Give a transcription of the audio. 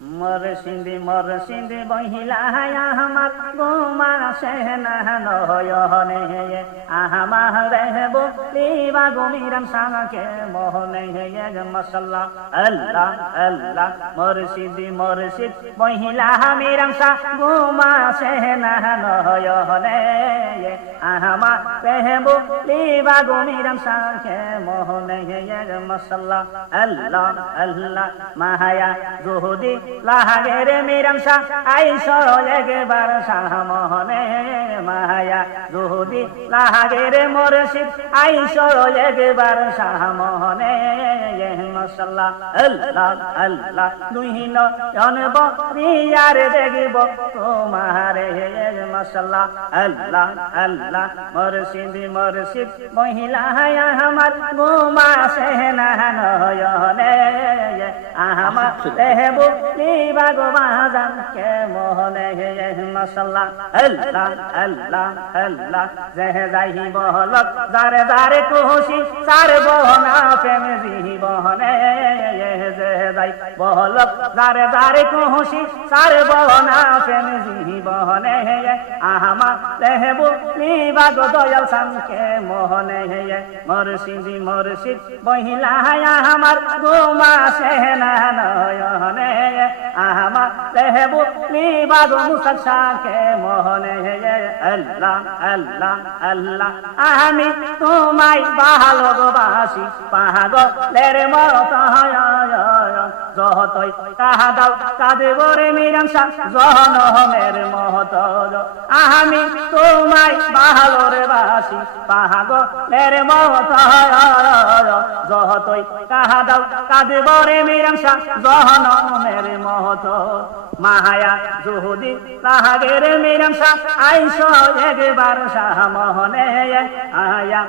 মুর্শিদি মুর্শিদি বহিলা আমার গোমা সেনা নয়নে আহমাহ রেহবো লিবা গুমিরাম সাকে মোহনে মশাল্লা আল্লাহ আল্লাহ মুর্শিদি মুর্শিদ বহিলা মিরাম সা গোমা সেনা নয়নে আহমা রেহবো লিবা গুমিরাম সাকে মোহনে মশাল্লা আল্লাহ আল্লাহ মাহায়া জুহুদি লাহাগে রে মিরাম শাহ আইসো একবার শাহ মোহনে মায়া জুহুদি লাহাগে রে মুর্শিদ আইসো একবার শাহ মোহনে মাশাআল্লাহ আল্লাহ আল্লাহ দুইন জানব রিয়ার দেখিব তোমারে মাশাআল্লাহ আল্লাহ আল্লাহ মুর্শিদি মুর্শিদ মহিলা আমার গোমা সেনা নয়নে আহমা রেহবো লিবা গোমাজান কে মোহনে মাশাআল্লাহ আল্লাহ আল্লাহ আল্লাহ জহে যাহি বহলত যারে যারে খুশি সারব না প্রেম জীবনে জহে যাই বহলত যারে যারে খুশি সারব না প্রেম জীবনে আহমা রেহবো লিবা গো দয়াল সানকে মোহনে মুর্শিদি মুর্শিদ বহিলা আমার গোমা সেনা নয়নে আহমা রেহবো লিবা গো মুসাকে মোহনে আল্লাহ আল্লাহ আল্লাহ আমি তোমায় ভালোবাসি পাগলের মতো যতই কাহা দাও কাঁদেব রে মিরাম শাহ জনমের মতো আমি তোমায় ভালোবাসি পাগলের মতো যতই কাহা দাও কাঁদেব রে মিরাম শাহ জনমের মতো মায়া জুহুদি লাহাগে রে মিরাম শাহ আইসো একবার শাহ মোহনে আয়া